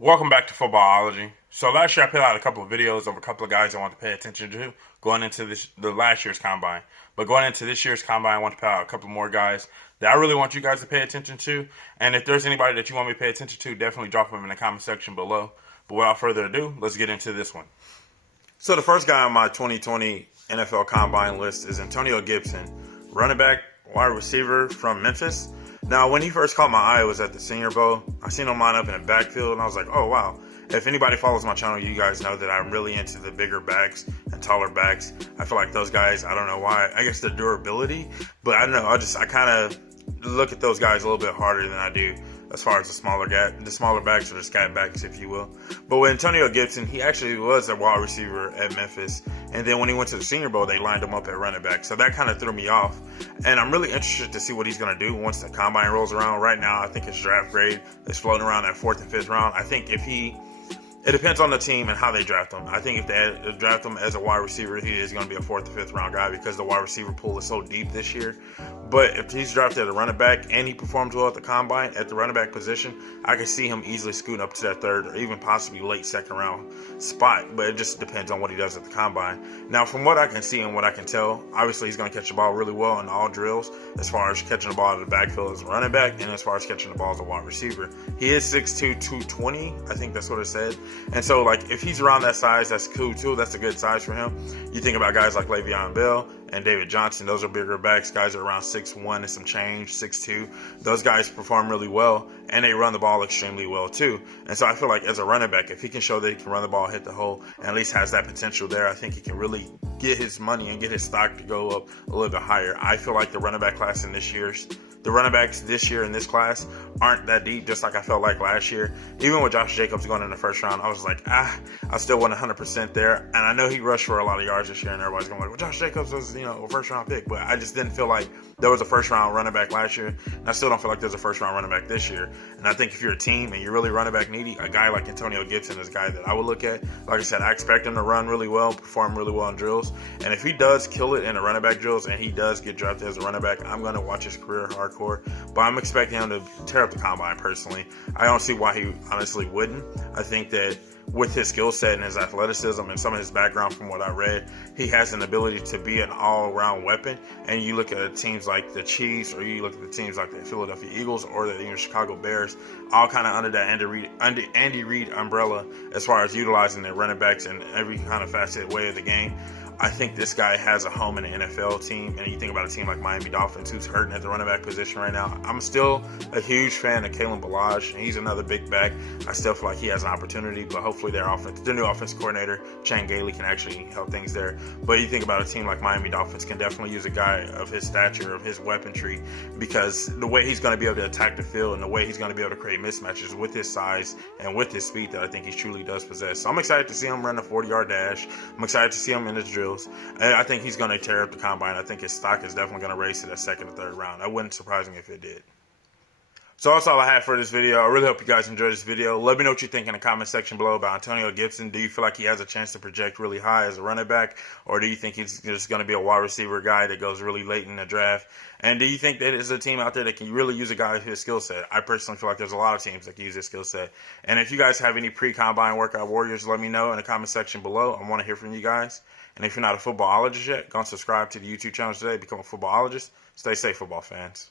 Welcome back to Footballology. So last year I put out a couple of videos of a couple of guys I want to pay attention to going into the last year's combine. But going into this year's combine, I want to put out a couple more guys that I really want you guys to pay attention to. And if there's anybody that you want me to pay attention to, definitely drop them in the comment section below. But without further ado, let's get into this one. So the first guy on my 2020 NFL combine list is Antonio Gibson, running back, wide receiver from Memphis. Now, when he first caught my eye, it was at the Senior Bowl. I seen him line up in the backfield, and I was like, oh, wow. If anybody follows my channel, you guys know that I'm really into the bigger backs and taller backs. I feel like those guys, I don't know why. I guess the durability, but I don't know. I kind of look at those guys a little bit harder than I do as far as the smaller backs or the scat backs, if you will. But with Antonio Gibson, he actually was a wide receiver at Memphis. And then when he went to the Senior Bowl, they lined him up at running back. So that kind of threw me off. And I'm really interested to see what he's going to do once the combine rolls around. Right now, I think his draft grade is floating around that 4th and 5th round. I think it depends on the team and how they draft him. I think if they draft him as a wide receiver, he is going to be a 4th or 5th round guy because the wide receiver pool is so deep this year. But if he's drafted as a running back and he performs well at the combine at the running back position, I can see him easily scooting up to that 3rd or even possibly late 2nd round spot. But it just depends on what he does at the combine. Now, from what I can see and what I can tell, obviously he's going to catch the ball really well in all drills as far as catching the ball out of the backfield as a running back and as far as catching the ball as a wide receiver. He is 6'2", 220. I think that's what it said. And so, like, if he's around that size, that's cool, too. That's a good size for him. You think about guys like Le'Veon Bell and David Johnson. Those are bigger backs. Guys are around 6'1" and some change, 6'2". Those guys perform really well, and they run the ball extremely well, too. And so I feel like as a running back, if he can show that he can run the ball, hit the hole, and at least has that potential there, I think he can really get his money and get his stock to go up a little bit higher. I feel like the running back class in the running backs this year in this class aren't that deep, just like I felt like last year. Even with Josh Jacobs going in the 1st round, I was like, I still wasn't 100% there. And I know he rushed for a lot of yards this year, and everybody's going like, well, Josh Jacobs was, a 1st round pick. But I just didn't feel like there was a 1st round running back last year. And I still don't feel like there's a 1st round running back this year. And I think if you're a team and you're really running back needy, a guy like Antonio Gibson is a guy that I would look at. Like I said, I expect him to run really well, perform really well in drills. And if he does kill it in the running back drills and he does get drafted as a running back, I'm going to watch his career hardcore. But I'm expecting him to tear up the combine personally. I don't see why he honestly wouldn't. I think that with his skill set and his athleticism and some of his background from what I read, he has an ability to be an all-around weapon. And you look at teams like the Chiefs, or you look at the teams like the Philadelphia Eagles or the Chicago Bears, all kind of under that Andy Reid umbrella as far as utilizing their running backs in every kind of faceted way of the game. I think this guy has a home in the NFL team. And you think about a team like Miami Dolphins, who's hurting at the running back position right now. I'm still a huge fan of Kalen Ballage. He's another big back. I still feel like he has an opportunity, but hopefully their new offensive coordinator, Chan Gailey, can actually help things there. But you think about a team like Miami Dolphins can definitely use a guy of his stature, of his weaponry, because the way he's going to be able to attack the field and the way he's going to be able to create mismatches with his size and with his speed that I think he truly does possess. So I'm excited to see him run a 40-yard dash. I'm excited to see him in his drills. And I think he's going to tear up the combine. I think his stock is definitely going to race to that 2nd or 3rd round. That wouldn't surprise me if it did. So that's all I have for this video. I really hope you guys enjoyed this video. Let me know what you think in the comment section below about Antonio Gibson. Do you feel like he has a chance to project really high as a running back? Or do you think he's just going to be a wide receiver guy that goes really late in the draft? And do you think that there's a team out there that can really use a guy with his skill set? I personally feel like there's a lot of teams that can use his skill set. And if you guys have any pre-combine workout warriors, let me know in the comment section below. I want to hear from you guys. And if you're not a footballologist yet, go and subscribe to the YouTube channel today. Become a footballologist. Stay safe, football fans.